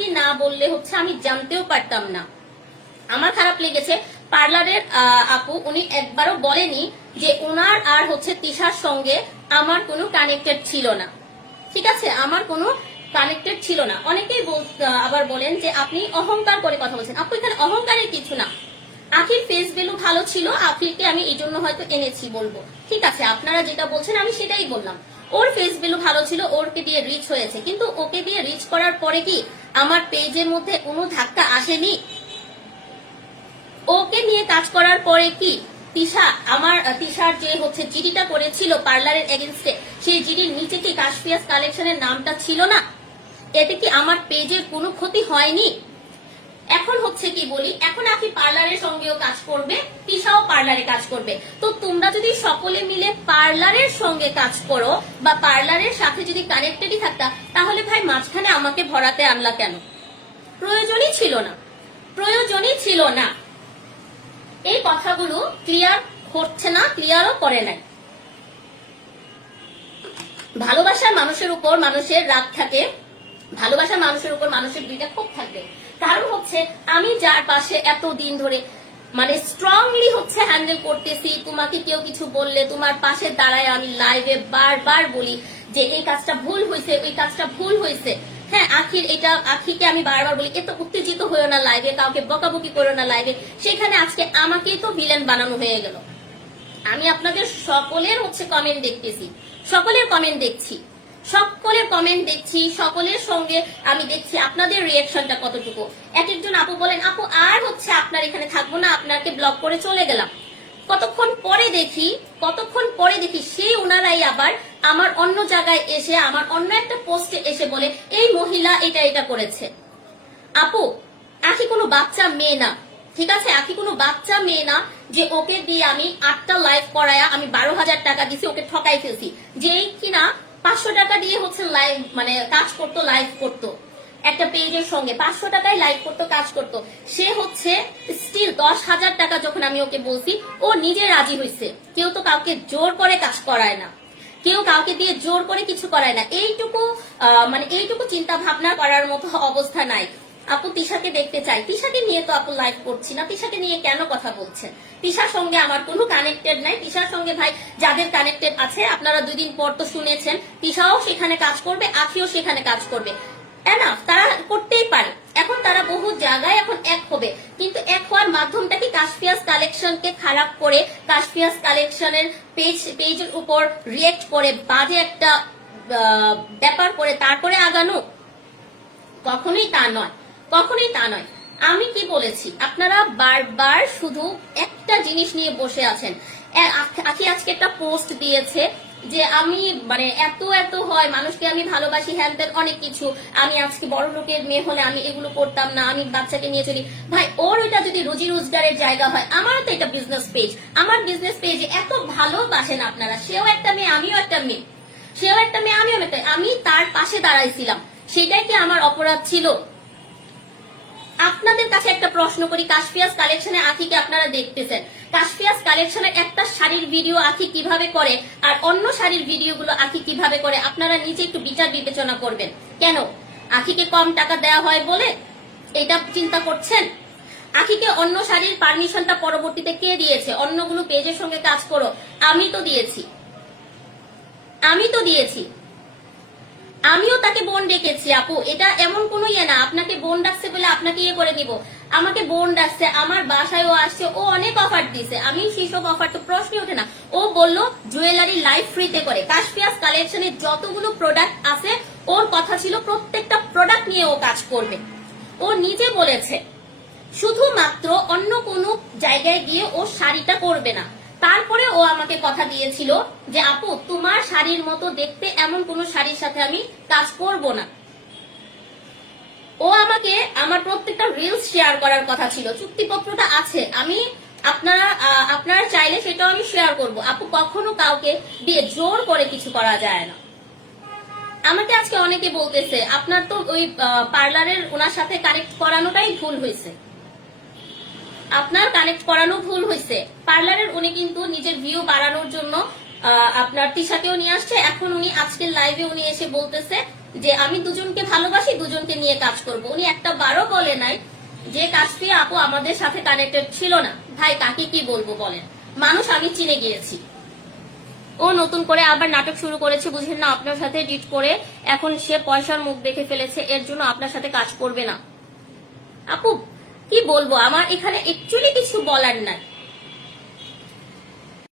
আখি না বললে হচ্ছে আমি জানতেও পারতাম না। আমার খারাপ লেগেছে। পার্লারের আপু, উনি একবারও বলেনি যে ওনার আর হচ্ছে তিশার সঙ্গে আমার কোনো কানেক্টেড ছিল না। ঠিক আছে? আমার কোনো কানেক্টেড ছিল না। অনেকেই আবার বলেন যে আপনি অহংকার করে কথা বলছেন। আপু, এখানে অহংকারের কিছু না। আখির ফেস ভ্যালু ভালো ছিল, আখিরকে আমি এই জন্য হয়তো এনেছি বলব। ঠিক আছে, আপনারা যেটা বলছেন আমি সেটাই বললাম। ওর ফেস ভ্যালু ভালো ছিল, ওরকে দিয়ে রিচ হয়েছে। কিন্তু ওকে দিয়ে রিচ করার পরে কি আমার পেজের মধ্যে কোনো ধাক্কা আসেনি? ওকে নিয়ে কাজ করার পরে কি তিশা আমার তিশার যে হচ্ছে জিডিটা করেছিল পার্লারের এগেনস্টে সেই জিডির নিচে কি কাশপিয়াস কালেকশনের নামটা ছিল না? এতে কি আমার পেজের কোনো ক্ষতি হয়নি? এখন হচ্ছে কি বলি, এখন আপনি পার্লারের সঙ্গেও কাজ করবে, তিশাও পার্লারে কাজ করবে। তো তোমরা যদি সকলে মিলে পার্লারের সঙ্গে কাজ করো বা পার্লারের সাথে যদি কানেক্টেডই থাকতা, তাহলে ভাই মাঝখানে আমাকে ভরাতে আনলা কেন? প্রয়োজনই ছিল না। প্রয়োজনই ছিল না। এই কথাগুলো ক্লিয়ার হচ্ছে না ক্লিয়ারও করে নাই। ভালোবাসার মানুষের উপর মানুষের রাগ থাকে। ভালোবাসার মানুষের উপর মানুষের দুইটা ক্ষোভ থাকবে কারণ হচ্ছে, আমি যার পাশে এত দিন ধরে মানে স্ট্রংলি হচ্ছে হ্যান্ডেল করতেছি, তোমাকে কেউ কিছু বললে তোমার পাশে দাঁড়ায় আমি লাইভে বারবার বলি যে এই কাজটা ভুল হয়েছে, ওই কাজটা ভুল হয়েছে। হ্যাঁ আখির এটা, আখিকে আমি বারবার বলি এত উত্তেজিত হয়েও না লাইভে কাউকে বকাবকি করো না লাইভে সেখানে আজকে আমাকেই তো ভিলেন বানানো হয়ে গেল। আমি আপনাদের সকলের হচ্ছে কমেন্ট দেখতেছি, সকলের কমেন্ট দেখছি। সকলের কমেন্ট দেখছি, সকলের সঙ্গে আমি দেখছি আপনাদের রিয়াকশনটা কতটুকু। এক একজন আপু বলেন, আপু, আর হচ্ছে আপনার এখানে থাকব না, আপনাকে ব্লক করে চলে গেলাম। কতক্ষণ পরে দেখি, কতক্ষণ পরে দেখি সেই ওনারাই আবার আমার অন্য জায়গায় এসে, আমার অন্য একটা পোস্টে এসে বলে, এই মহিলা এটা এটা করেছে। আপু, আখি কোনো বাচ্চা মেয়ে না, ঠিক আছে? আখি কোনো বাচ্চা মেয়ে না যে ওকে দিয়ে আমি আটটা লাইভ করায়া আমি বারো হাজার টাকা দিছি, ওকে ঠকাই ফেলছি। যেই কিনা পাঁচশো টাকা দিয়ে হচ্ছে লাইভ মানে কাজ করতো লাইভ করতো। একটা পেজের সঙ্গে পাঁচশো টাকায় লাইভ করতো, কাজ করতো। সে হচ্ছে স্টিল দশ হাজার টাকা যখন আমি ওকে বলছি, ও নিজে রাজি হয়েছে কেউ তো কাউকে জোর করে কাজ করায় না। কেউ কাউকে দিয়ে জোর করে কিছু করায় না। এইটুকু মানে এইটুকু চিন্তা ভাবনা করার মতো অবস্থা নাই। আপু তিশাকে দেখতে চাই। তিশাকে নিয়ে তো আপু লাইভ করছি না। তিশাকে নিয়ে কেন কথা বলছেন? তিশার সঙ্গে আমার কোনো কানেক্টেড নাই। তিশার সঙ্গে ভাই, যাদের কানেক্টেড আছে, আপনারা দুই দিন পর তো শুনেছেন, তিশাও সেখানে কাজ করবে, আখিও সেখানে কাজ করবে। এনাফ তারা করতেই পারে। এখন তারা বহু জায়গায় এখন এক হবে। কিন্তু এক হওয়ার মাধ্যমটা কি কাশপিয়াস কালেকশনকে খারাপ করে কাশপিয়াস কালেকশনের পেজ পেজের উপর রিয়েক্ট করে, বাজে একটা ব্যাপার করে তারপরে আগানো? কখনোই তা নয়। কখনোই তা নয়। আমি কি বলেছি? আপনারা বারবার শুধু একটা জিনিস নিয়ে বসে আছেন। আখি আজকে একটা পোস্ট দিয়েছে যে আমি মানে এত এত হয়, মানুষকে আমি ভালোবাসি হ্যান অনেক কিছু। আমি আজকে বড় লোকের মেয়ে হলে আমি এগুলো করতাম না, আমি বাচ্চাকে নিয়ে চলি। ভাই, ওর ওইটা যদি রুজি রোজগারের জায়গা হয়, আমারও তো এটা বিজনেস পেজ আমার বিজনেস পেজে এত ভালোবাসেন আপনারা। সেও একটা মেয়ে, আমিও একটা মেয়ে। সেও একটা মেয়ে, আমিও একটা আমি তার পাশে দাঁড়াইছিলাম। সেটাই কি আমার অপরাধ ছিল? আপনাদের কাছে একটা প্রশ্ন করি কাশপিয়াস কালেকশনে আখিকে আপনারা দেখতেছেন। কাশপিয়াস কালেকশনের একটা শাড়ির ভিডিও আখি কীভাবে করে আর অন্য শাড়ির ভিডিওগুলো আখি কীভাবে করে, আপনারা নিজে একটু বিচার বিবেচনা করবেন। কেন? আখিকে কম টাকা দেওয়া হয় বলে এটা চিন্তা করছেন? আখিকে অন্য শাড়ির পারমিশনটা পরবর্তীতে কে দিয়েছে? অন্যগুলো পেজের সঙ্গে কাজ করো। আমি তো দিয়েছি। আমি তো দিয়েছি। আমিও তাকে বোন ডেকেছি, আপু। এটা এমন কোনো ইয়ে না। আপনাকে বোন ডাকছে বলে আপনাকে ইয়ে করে দিব আমাকে বোন ডাকছে, আমার বাসায়ও আসছে, ও অনেক অফার দিছে। আমি সেসব অফার তো প্রশ্নই ওঠে না। ও বলল জুয়েলারি লাইফ ফ্রিতে করে। কাশপিয়াস কালেকশনের যতগুলো প্রোডাক্ট আছে, ওর কথা ছিল প্রত্যেকটা প্রোডাক্ট নিয়ে ও কাজ করবে। ও নিজে বলেছে, শুধুমাত্র অন্য কোনো জায়গায় গিয়ে ও শাড়িটা করবে না। তারপরে ও আমাকে কথা দিয়েছিল যে, আপু, তোমার শাড়ির মতো দেখতে এমন কোনো শাড়ির সাথে আমি কাজ করব না। ও আমাকে আমার প্রত্যেকটা রিলস শেয়ার করার কথা ছিল। চুক্তিপত্রটা আছে। আমি আপনারা আপনারা চাইলে সেটাও আমি শেয়ার করব। আপু, কখনো কাউকে দিয়ে জোর করে কিছু করা যায় না। আমাকে আজকে অনেকে বলতেছে, আপনার তো ওই পার্লারের ওনার সাথে কানেক্ট করানোটাই ভুল হয়েছে। আপনার কানেক্ট করানো ভুল হয়েছে। পার্লারের উনি কিন্তু নিজের ভিউ বাড়ানোর জন্য আপনার তিশাকেও নিয়ে আসছে। এখন উনি আজকের লাইভে উনি এসে বলতেছে যে, আমি দুজনকে ভালোবাসি, দুজনকে নিয়ে কাজ করব। উনি একটা বারও বলে নাই যে, কাজটি আপু আমাদের সাথে কানেক্টেড ছিল না। ভাই, কাকে কি বলব বলেন? মানুষ আমি চিনে গিয়েছি। ও নতুন করে আবার নাটক শুরু করেছে, বুঝেন না, আপনার সাথে ডিট করে এখন সে পয়সার মুখ দেখে ফেলেছে, এর জন্য আপনার সাথে কাজ করবে না। আপু কি বলব? আমার এখানে একচুয়ালি কিছু বলার নাই।